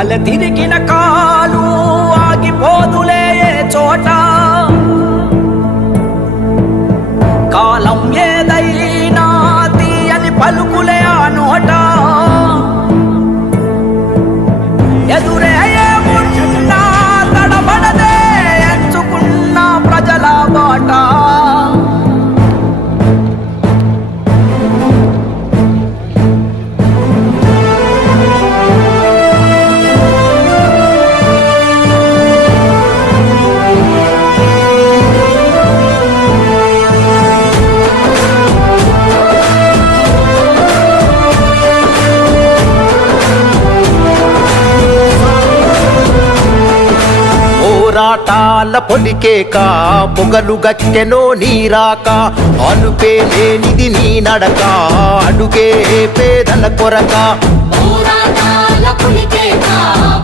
కల తిరిగిన కాలు ఆగిపోదులే చోట కాలం ఏదైనా తీయని పలుకులే ఆ నోట ఎదురే ఏమున్నా తడబడదే ఎంచుకున్న ప్రజల బాట పోరాటాల పొలికేక పొగలు గక్కెనో నీరాక అలుపే లేనిది నీ నడక అడుగే పేదల కొరక పోరాటాల పొలికేక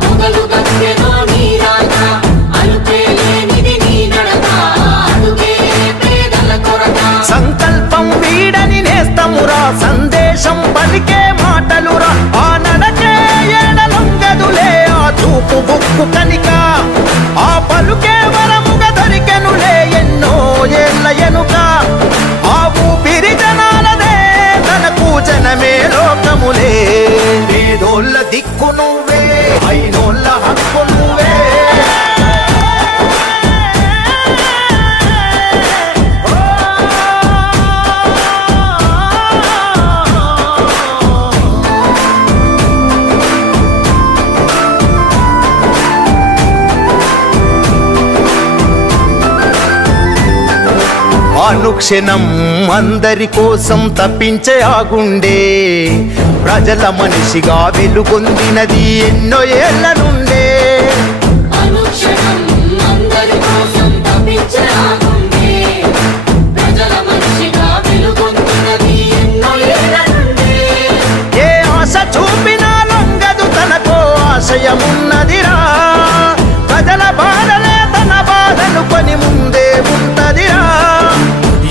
పొగలు గక్కెనో నీరాక అలుపే లేనిది నీ నడక అడుగే పేదల కొరక సంకల్పం వీడని నేస్తమురా సందేశం పలికే మాటలురా ఆ నడకే ఏడలొంగదులే ఆ చూపు బుక్కు కనిక ఆ పలుకే వరముగా దొరికెనులే ఎన్నో ఏళ్ళ ఎనుక ఆ ఊపిరి జనాలదే తనకు జనమే లోకములే పేదోళ్ళ దిక్కు నువ్వే అయినోళ్ళ హక్కు నువ్వే అనుక్షణం అందరి కోసం తప్పించే ఆగుండే ప్రజల మనిషిగా వెలుగొందినది ఎన్నో ఏళ్ల నుండే అనుక్షణం అందరి కోసం తప్పించే ఆగుండే ప్రజల మనిషిగా వెలుగొందినది ఎన్నో ఏళ్ల నుండే ఏ ఆశ చూపినా లొంగదు తనకో ఆశయమున్నదిరా ప్రజల బాధలే తన బాధను కొని ముందే ఉంటదిరా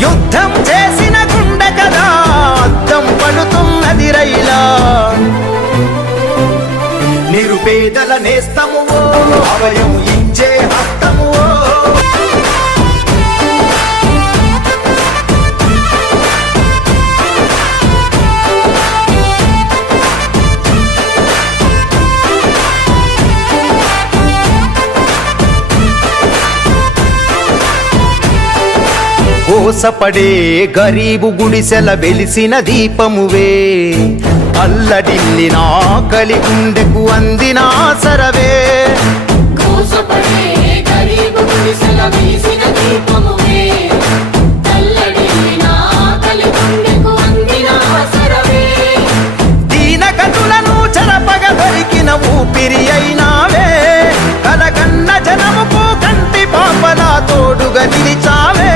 యుద్ధం చేసిన గుండె కదా అద్దం పడుతున్నది రైలా నిరుపేదల నేస్తము అభయం ఇచ్చే హస్తము కోసపడే గరీబు గుడిసెల వెలిసిన దీపమువే అల్లడిల్లిన ఆకలి గుండెకు అందిన సరవే కోసపడే గరీబు గుడిసెల వెలిసిన దీపమువే అల్లడిల్లిన ఆకలి గుండెకు అందిన సరవే దీనగతులను చెరపగ దొరికిన ఊపిరి అయినావే కలగన్న జనముకు కంటి పాపల తోడుగా నిలిచావే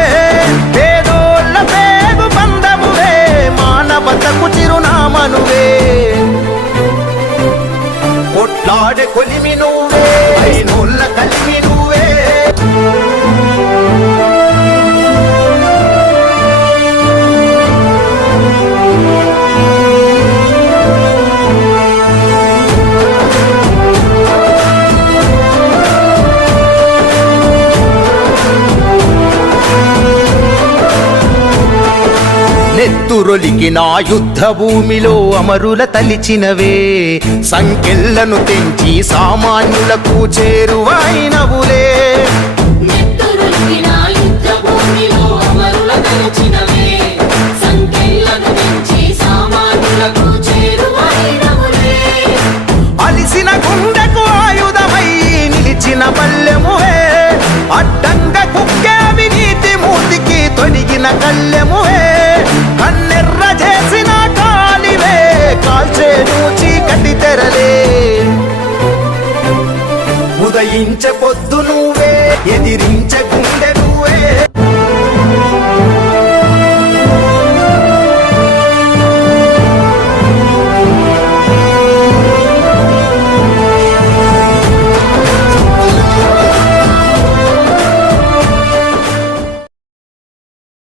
పేదోళ్ళ పేగు బంధమువే మానవతకు చిరునామనువే కొట్లాడే కొలిమి నువ్వే అయినోళ్ళ కలిమి నువ్వే నెత్తురొలికిన యుద్ధ భూమిలో అమరుల తలిచినవే సంకెళ్లను తెంచి సామాన్యులకు చేరువైనవులే నెత్తురొలికిన యుద్ధ భూమిలో అమరుల తలచినవే సంకెళ్లను తెంచి సామాన్యులకు చేరువైనవులే అలిసిన గుండెకు ఆయుధమై నిలిచిన బల్లెమువే అడ్డంగ కుక్కే అవినీతి మూతికి తొడిగిన కళ్ళెమువే కన్నెర్ర చేసిన కాలివే కాల్చేను చీకటి తెరలే ఉదయించే పొద్దు నువ్వే ఎదిరి